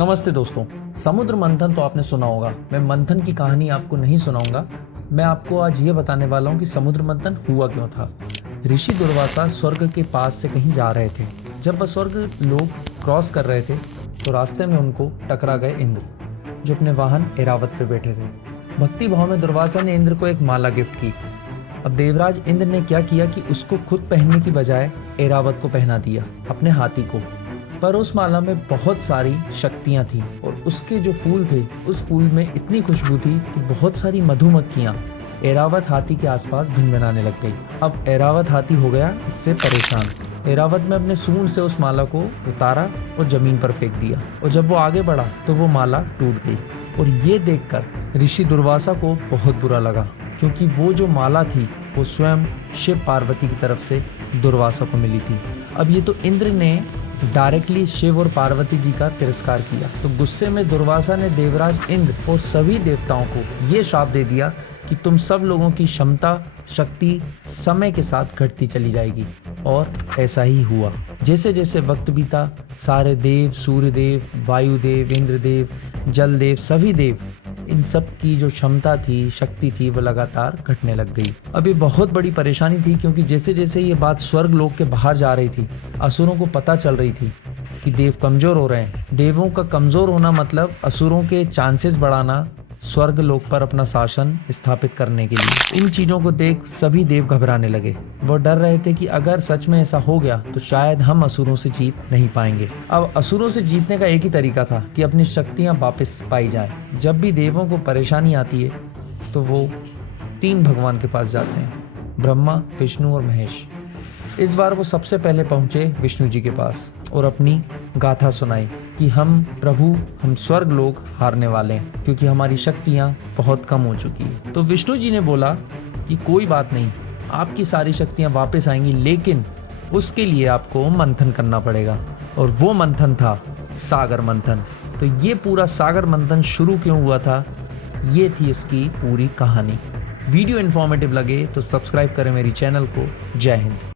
नमस्ते दोस्तों। समुद्र मंथन तो आपने सुना होगा। मैं मंथन की कहानी आपको नहीं सुनाऊंगा। मैं आपको आज ये बताने वाला हूँ कि समुद्र मंथन हुआ क्यों था। ऋषि दुर्वासा स्वर्ग के पास से कहीं जा रहे थे। जब वह स्वर्ग लोग क्रॉस कर रहे थे तो रास्ते में उनको टकरा गए इंद्र, जो अपने वाहन ऐरावत पे बैठे थे। भक्ति भाव में दुर्वासा ने इंद्र को एक माला गिफ्ट की। अब देवराज इंद्र ने क्या किया कि उसको खुद पहनने की बजाय ऐरावत को पहना दिया, अपने हाथी को। पर उस माला में बहुत सारी शक्तियां थी और उसके जो फूल थे उस फूल में इतनी खुशबू थी कि बहुत सारी मधुमक्खियां ऐरावत हाथी के आसपास भिनभिनाने लग गई। अब ऐरावत हाथी हो गया इससे परेशान। ऐरावत ने अपने सूंड से उस माला को उतारा और जमीन पर फेंक दिया, और जब वो आगे बढ़ा तो वो माला टूट गई। और ये देखकर ऋषि दुर्वासा को बहुत बुरा लगा, क्योंकि वो जो माला थी वो स्वयं शिव पार्वती की तरफ से दुर्वासा को मिली थी। अब ये तो इंद्र ने डायरेक्टली शिव और पार्वती जी का तिरस्कार किया, तो गुस्से में दुर्वासा ने देवराज इंद्र और सभी देवताओं को ये श्राप दे दिया कि तुम सब लोगों की क्षमता शक्ति समय के साथ घटती चली जाएगी। और ऐसा ही हुआ। जैसे जैसे वक्त बीता, सारे देव, सूर्य देव, वायुदेव, इंद्रदेव, जलदेव, सभी देव, इन सब की जो क्षमता थी, शक्ति थी, वो लगातार घटने लग गई। अब ये बहुत बड़ी परेशानी थी, क्योंकि जैसे जैसे ये बात स्वर्ग लोक के बाहर जा रही थी, असुरों को पता चल रही थी कि देव कमजोर हो रहे हैं। देवों का कमजोर होना मतलब असुरों के चांसेस बढ़ाना स्वर्ग लोक पर अपना शासन स्थापित करने के लिए। इन चीजों को देख सभी देव घबराने लगे। वो डर रहे थे कि अगर सच में ऐसा हो गया तो शायद हम असुरों से जीत नहीं पाएंगे। अब असुरों से जीतने का एक ही तरीका था कि अपनी शक्तियां वापस पाई जाएं। जब भी देवों को परेशानी आती है तो वो 3 भगवान के पास जाते हैं, ब्रह्मा, विष्णु और महेश। इस बार वो सबसे पहले पहुंचे विष्णु जी के पास और अपनी गाथा सुनाई कि हम प्रभु, हम स्वर्ग लोग हारने वाले हैं, क्योंकि हमारी शक्तियां बहुत कम हो चुकी है। तो विष्णु जी ने बोला कि कोई बात नहीं, आपकी सारी शक्तियां वापस आएंगी, लेकिन उसके लिए आपको मंथन करना पड़ेगा। और वो मंथन था सागर मंथन। तो ये पूरा सागर मंथन शुरू क्यों हुआ था, ये थी इसकी पूरी कहानी। वीडियो इन्फॉर्मेटिव लगे तो सब्सक्राइब करें मेरी चैनल को। जय हिंद।